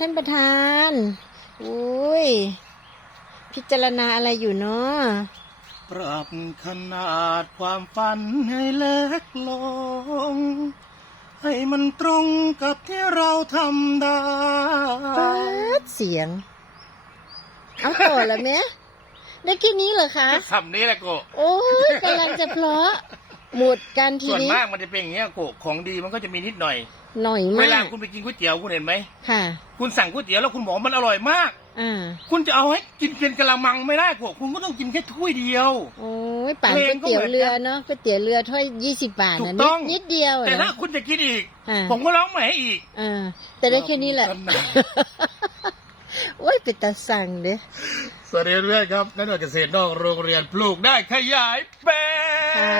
ท่านประธานอุ้ย พิจารณาอะไรอยู่เนาะปรับขนาดความฝันให้เล็กลง ให้มันตรงกับที่เราทำได้เปิดเสียง เอาต่อแล้วไหมได้แค่นี้เหรอคะคำนี้แหละโกะโอ้ยกำลังจะเพราะหมดกันทีส่วนนี้มากมันจะเป็นอย่างเงี้ยโกะของดีมันก็จะมีนิดหน่อย หน่อยเวมาลากคุณไปกินก๋วยเตี๋ยวคุณเห็นไหม ค่ะ คุณสั่งก๋วยเตี๋ยวแล้วคุณบอกว่ามันอร่อยมาก อ่า คุณจะเอาให้กินเป็นกะละมังไม่ได้โกะคุณก็ต้องกินแค่ถ้วยเดียว โอ้ยป่านเพลก๋วยเตี๋ยวงก็เหมือนกันเรือเนาะก๋วยเตี๋ยวเรือถ้วยยี่สิบบาทถูนะกนิต้ดอง นิดเดียวแต่ถ้านะคุณจะกินอีก อ่าผมก็ร้องใหม่ให้อีก อ่าแต่ได้แค่นี้แหละขนาดโอ้ยเป็นตาสั่งเด้สวัสดีเพื่อนครับนักเรียนเกษตรนอกโรงเรียนปลูกได้ขยายแปลค่ะ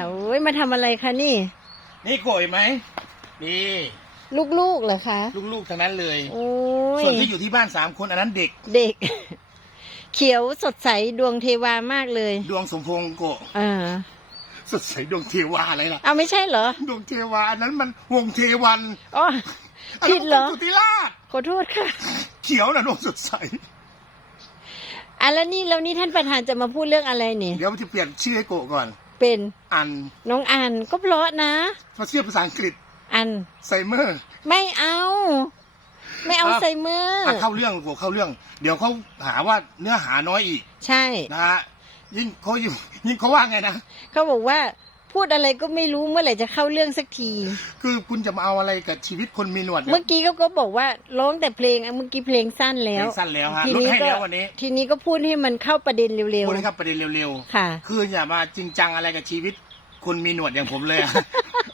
งโอ้ยมาทำอะไรคะนี่ นี่โกยไหม นี่ ลูกๆเหรอคะลูกๆทั้งนั้นเลย โอ้ยส่วนที่อยู่ที่บ้านสามคนอันนั้นเด็ก เด็ก เขียวสดใสดวงเทวามากเลยดวงสมพงษ์โกะอ่าสดใสดวงเทวาอะไรล่ะ เอาไม่ใช่เหรอดวงเทวาอันนั้นมันวงเทวันอ๋ออันผินั้ดนเหรอ มันสุธิราชขอโทษค่ะเขียวนะดวงสดใส อะแล้วนี่แล้วนี่ท่านประธานจะมาพูดเรื่องอะไรเนี่ย เดี๋ยวจะเปลี่ยนชื่อให้โกะก่อน เป็นอันน้องอันก็เพราะนะ มาชื่อภาษาอังกฤษ อันไซเมอร์ไม่เอา ไม่เอาอะใส่มือออะเข้าเรื่องโกะเข้าเรื่อง เดี๋ยวเขาหาว่าเนื้อหาน้อยอีก ใช่นะฮะยิ่งเขาอยู่ยิ่งเขาว่าไงนะเขาบอกว่าพูดอะไรก็ไม่รู้เมื่อไหร่จะเข้าเรื่องสักที คือคุณจะมาเอาอะไรกับชีวิตคนมีหนวดเนี่ยเมื่อกี้เขาก็บอกว่าร้องแต่เพลงอะเมื่อกี้เพลงสั้นแล้วเพลงสั้นแล้วฮะทีลดนี้ให้ก็แล้ววันนี้ ทีนี้ก็พูดให้มันเข้าประเด็นเร็วพูดให้ครับประเด็นเร็วๆ ค่ะๆคืออย่ามาจริงจังอะไรกับชีวิตคนมีหนวดอย่างผมเลยอะ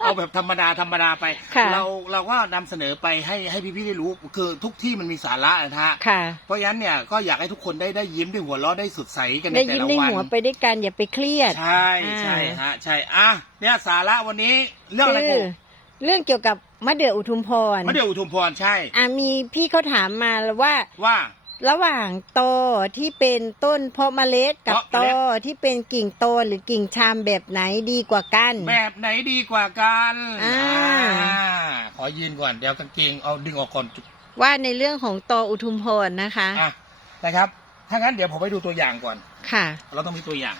เอาแบบธรรมดาธรรมดาไป ค่ะเราเราก็นำเสนอไปให้ให้พี่ๆได้รู้ คือทุกที่มันมีสาระนะฮะค่ะ เพราะฉะนั้นเนี่ยก็อยากให้ทุกคนได้ได้ยิ้มได้หัวเราะได้สดใสกันในได้แต่ยิ้มละได้วัน หัวไปด้วยกันอย่าไปเครียด ใช่อ่าใช่ฮะใช่อะเนี่ยสาระวันนี้เรื่องอะไรคืกูเรื่องเกี่ยวกับมะเดื่ออุทุมพรมะเดี่ยวอุทุมพรใช่ อะมีพี่เขาถามมาแล้วว่าว่า ระหว่างตอที่เป็นต้นเพาะเมล็ดกับเพาะตเมล็อดที่เป็นกิ่งโตหรือกิ่งชามแบบไหนดีกว่ากัน แบบไหนดีกว่ากันอ่าอ่าขอยืนก่อนเดี๋ยวกางเกงเอาดึงออกก่อนว่าในเรื่องของตออุทุมพรนะคะอะนะครับถ้างั้นเดี๋ยวผมไปดูตัวอย่างก่อนค่ะ เราต้องมีตัวอย่าง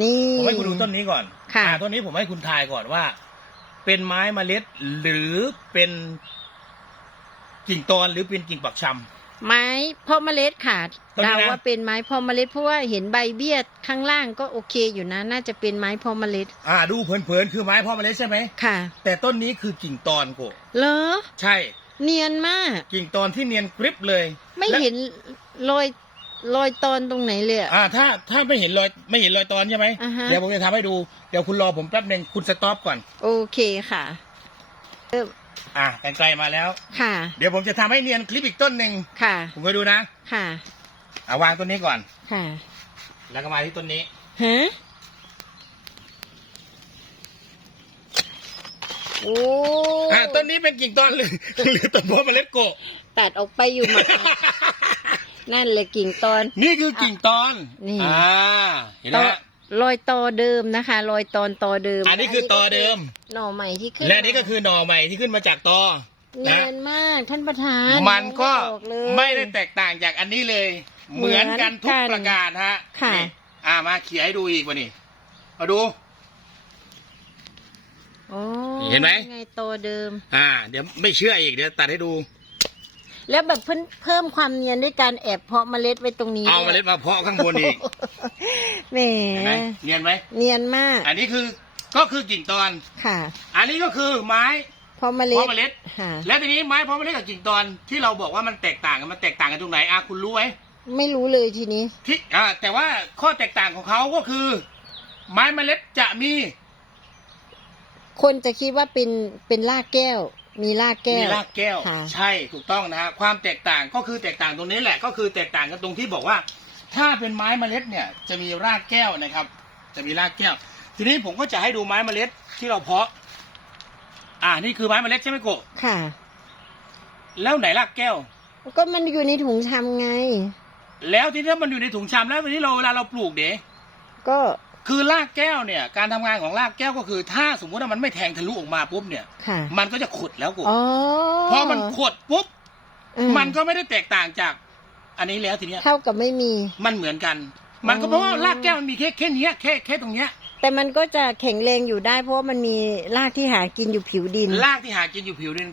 นี่ผมให้คุณดูต้นนี้ก่อนค่ะอ่าต้นนี้ผมให้คุณทายก่อนว่า เป็นไม้เมล็ดหรือเป็นกิ่งตอนหรือเป็นกิ่งปักชำ ไม้เพาะเมล็ดค่ะต้นนี้เดานะ ว่าเป็นไม้เพาะเมล็ดเพราะว่าเห็นใบเบี้ยข้างล่างก็โอเคอยู่นะ น่าจะเป็นไม้เพาะเมล็ดอ่าดูเผินๆคือไม้พ่อเมล็ดใช่ไหม ค่ะแต่ต้นนี้คือกิ่งตอนโกเหรอใช่ เนียนมาก กิ่งตอนที่เนียนกริบเลยไม่และเห็นรอยรอยตอนตรงไหนเลยอะ อ่าถ้าถ้าไม่เห็นรอยไม่เห็นรอยตอนใช่ไหมอ่าฮะ เดี๋ยวผมจะทำให้ดู เดี๋ยวคุณรอผมแป๊บหนึ่งคุณสต็อปก่อน โอเคค่ะเริ่ม อ่าไกลๆมาแล้ว ค่ะ เดี๋ยวผมจะทำให้เนียนคลิปอีกต้นหนึ่งค่ะผมไปดูนะค่ะ อ่าวางต้นนี้ก่อน ค่ะ แล้วก็มาที่ต้นนี้ ฮะ โอ้อ่าต้นนี้เป็นกิ่งตอนหรือหรือต้นพ่อเมล็ดโกะ ตัดออกไปอยู่หมานั่นเลยกิ่งตอน นี่คือกิ่งตอน นี่ อ่า เห็นไหตมอฮะ รอยตอเดิมนะคะ รอยตอนตอเดิมอันนี้คือตอเดิม หน่อใหม่ที่ขึ้นและนี่ก็คือหน่อใหม่ที่ขึ้นมาจากตอเนีนะยนมากท่านประธานมันก็องออเลยไม่ได้แตกต่างจากอันนี้เลย เหมืเหอมือนนกันทุกกันประการฮะค่ะนี่อ่ามาเขียนให้ดูอีกวะนี่มาดูโอ้เห็นไหมไงตอเดิม อ่า เดี๋ยวไม่เชื่ออีกเดี๋ยวตัดให้ดู แล้วแบบเพิ่มเพิ่มความเนียนด้วยการแอบเพาะเมล็ดไว้ตรงนี้เอาเมล็ดมาเพาะข้างบนอีกแหมเห็นไหมเนียนไหมเนียนมาก อันนี้คือก็คือกิ่งตอน ค่ะ อันนี้ก็คือไม้เพาะเมล็ดเพาะเมล็ดค่ะและทีนี้ไม้เพาะเมล็ดกับกิ่งตอน ที่เราบอกว่ามันแตกต่างกันมันแตกต่างกันตรงไหนอะคุณรู้ไหมไม่รู้เลยทีนี้ที่อ่าแต่ว่าข้อแตกต่างของเขาก็คือ ไม้เมล็ดจะมี คนจะคิดว่าเป็นเป็นรากแก้ว มีรากแก้ว มีรากแก้ว ค่ะ ใช่ถูกต้องนะฮะความแตกต่างก็คือแตกต่างตรงนี้แหละ ก็คือแตกต่างกันตรงที่บอกว่า ถ้าเป็นไม้เมล็ดเนี่ยจะมีรากแก้วนะครับ จะมีรากแก้ว ทีนี้ผมก็จะให้ดูไม้เมล็ดที่เราเพาะ อ่านี่คือไม้เมล็ดใช่ไหมโกะค่ะ แล้วไหนรากแก้ว ก็มันอยู่ในถุงชำไง แล้วทีนี้มันอยู่ในถุงชำแล้วทีนี้เราเวลาเราปลูกเด็ก็ คือรากแก้วเนี่ยการทำงานของรากแก้วก็คือ ถ้าสมมุติว่ามันไม่แทงทะลุออกมาปุ๊บเนี่ย ค่ะมันก็จะขดแล้วกูอ๋อพอมันขดปุ๊บอืมมันก็ไม่ได้แตกต่างจาก อันนี้แล้วทีเนี้ย เท่ากับไม่มี มันเหมือนกัน มันก็เพราะว่ารากแก้วมันมีแค่แค่เนี้ยแค่แค่ตรงเนี้ยแต่มันก็จะแข็งแรงอยู่ได้ เพราะว่ามันมีรากที่หากินอยู่ผิวดิน รากที่หากินอยู่ผิวดิน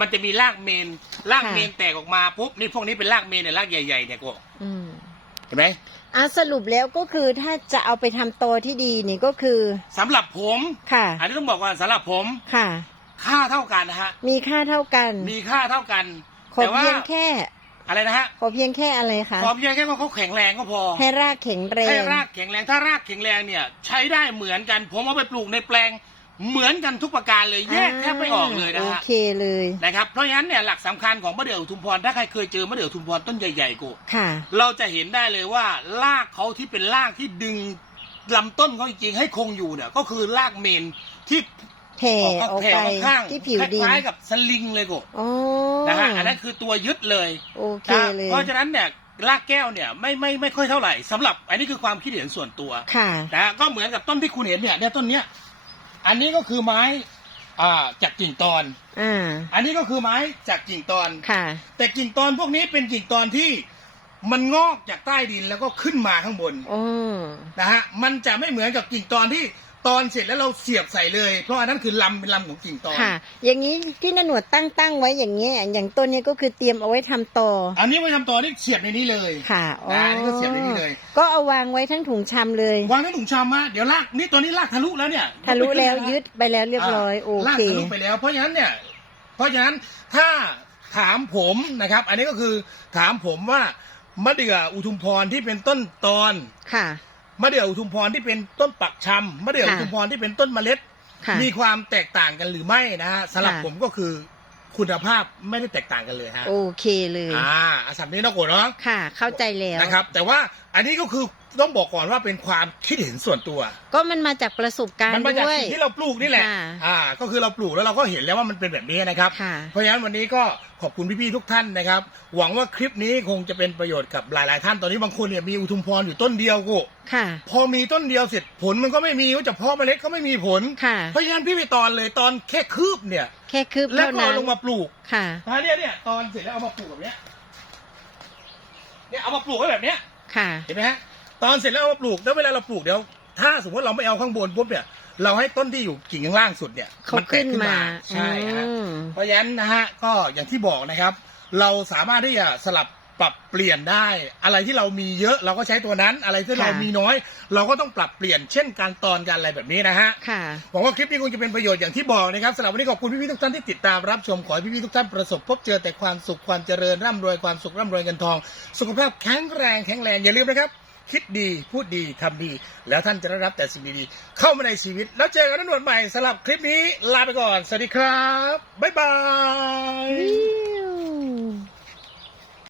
มันจะมีรากเมนรากค่ะเมนแตกออกมาปุ๊บนี่พวกนี้เป็นรากเมนเนี่ยรากใหญ่ๆเนี่ยกูอืม เห็นไหม อะสรุปแล้วก็คือถ้าจะเอาไปทำโตที่ดีนี่ก็คือ สำหรับผมค่ะ อันนี้ต้องบอกว่าสำหรับผมค่ะ ค่าเท่ากันนะฮะมีค่าเท่ากัน มีค่าเท่ากัน ขอแต่ว่าเพียงแค่ อะไรนะฮะขอเพียงแค่อะไรคะขอเพียงแค่ว่าเขาแข็งแรงก็พอ ให้รากแข็งแรง ให้รากแข็งแรงถ้ารากแข็งแรงเนี่ย ใช้ได้เหมือนกัน ผมเอาไปปลูกในแปลง เหมือนกันทุกประการเลยแยกแทบไม่ออกเลยนะโอฮะเคเลยนะครับเพราะฉะนั้นเนี่ยหลักสำคัญของมะเดื่ออุทุมพรถ้าใครเคยเจอมะเดื่ออุทุมพรต้นใหญ่ๆกูค่ะ เราจะเห็นได้เลยว่ารากเขาที่เป็นรากที่ดึงลำต้นเขาจริงๆให้คงอยู่เนี่ย ก็คือรากเมนที่แผ่ออกออกแผ่ไปออกข้างที่ผิวดินคล้ายๆกับสลิงเลยกูอ๋อนะฮะอันนั้นคือตัวยึดเลยโอเคนะเลยเพราะฉะนั้นเนี่ยรากแก้วเนี่ยไม่ไม่ไม่ค่อยเท่าไหร่สำหรับ อันนี้คือความคิดเห็นส่วนตัวค่ะนะฮะก็เหมือนกับต้นที่คุณเห็นเนี่ยเนี่ยต้นเนี้ย อันนี้ก็คือไม้อ่าจากกิ่งตอน อ่า อันนี้ก็คือไม้จากกิ่งตอน ค่ะ แต่กิ่งตอนพวกนี้เป็นกิ่งตอนที่มันงอกจากใต้ดินแล้วก็ขึ้นมาข้างบน โอ้ นะฮะ มันจะไม่เหมือนกับกิ่งตอนที่ ตอนเสร็จแล้วเราเสียบใส่เลย เพราะอันนั้นคือลำเป็นลำของกิ่งตอนค่ะ อย่างนี้ที่นหนวดตั้งตั้งไว้อย่างเงี้ยอย่างต้นเนี้ยก็คือเตรียมเอาไว้ทำต่ออันนี้ไว้ทำตอนนี่เสียบในนี้เลยค่ะอ๋อนะอันนี้ก็เสียบในนี้เลย ก็เอาวางไว้ทั้งถุงชำเลย วางในถุงชามมาเดี๋ยวลากนี่ตัวนี้ลากทะลุแล้วเนี่ยทะลุแล้วกไปขึ้นยึดไปแล้วเรียบร้อยโอลากเคทะลุไปแล้ว เพราะฉะนั้นเนี่ย เพราะฉะนั้นถ้าถามผมนะครับ อันนี้ก็คือถามผมว่ามะเดื่ออุทุมพรที่เป็นต้นตอน ค่ะ มะเดื่ออุทุมพรที่เป็นต้นปักชำมะเดื่ออุทุมพรที่เป็นต้นเมล็ด ค่ะ มีความแตกต่างกันหรือไม่นะฮะสำหรับค่ะ ผมก็คือคุณภาพไม่ได้แตกต่างกันเลยฮะโอเคเลย อ่าอาสัมนี้นะโกเนาะค่ะ เข้าใจแล้ว นะครับ แต่ว่าอันนี้ก็คือ ต้องบอกก่อนว่าเป็นความคิดเห็นส่วนตัว ก็มันมาจากประสบการมันณ์มาจากด้วย สิ่งที่เราปลูกนี่แหละค่ะอ่า ก็คือเราปลูกแล้วเราก็เห็นแล้วว่ามันเป็นแบบนี้นะครับ ค่ะ เพราะฉะนั้นวันนี้ก็ขอบคุณพี่ๆทุกท่านนะครับ หวังว่าคลิปนี้คงจะเป็นประโยชน์กับหลายๆท่านตอนนี้บางคนเนี่ยมีอุทุมพรอยู่ต้นเดียวกูค่ะ พอมีต้นเดียวเสร็จผลมันก็ไม่มีว่าจะเพาะเมล็ดก็ไม่มีผล ค่ะ เพราะฉะนั้นพี่ไปตอนเลยตอนแค่คืบเนี่ย แค่คืบแล้วเท่าก็นั้เอานลงมาปลูก ค่ะ นะเนี่ยเนี่ยตอนเสร็จแล้วเอามาปลูกแบบเนี้ยเนี่ยเอามาปลูกไว้แบบเนี้ยค่ะ เห็นไหมฮะ ตอนเสร็จแล้วเอามาปลูกแล้วเวลาเราปลูกเดี๋ยว ถ้าสมมติเราไม่เอาข้างบนปุ๊บเนี่ย เราให้ต้นที่อยู่กิ่งข้างล่างสุดเนี่ยเขามันแตขึ้กนขึ้นมามาใช่ฮะอืม เพราะฉะนั้นนะฮะก็อย่างที่บอกนะครับ เราสามารถที่จะสลับปรับเปลี่ยนได้ อะไรที่เรามีเยอะเราก็ใช้ตัวนั้น อะไรที่เราค่ะ มีน้อย เราก็ต้องปรับเปลี่ยนเช่นการตอนการอะไรแบบนี้นะฮะ ค่ะ หวังว่าคลิปนี้คงจะเป็นประโยชน์อย่างที่บอกนะครับสำหรับวันนี้ขอบคุณพี่ๆทุกท่านที่ติดตามรับชม ขอให้พี่ๆทุกท่านประสบพบเจอแต่ความสุขความเจริญร่ำรวยความสุขร่ำรวยเงินทอง สุขภาพแข็งแรงแข็งแรงอย่าลืมนะครับ คิดดีพูดดีทำดี แล้วท่านจะได้รับแต่สิ่งดีๆ เข้ามาในชีวิต แล้วเจอกันในหนวดใหม่สำหรับคลิปนี้ลาไปก่อน สวัสดีครับ บ๊ายบาย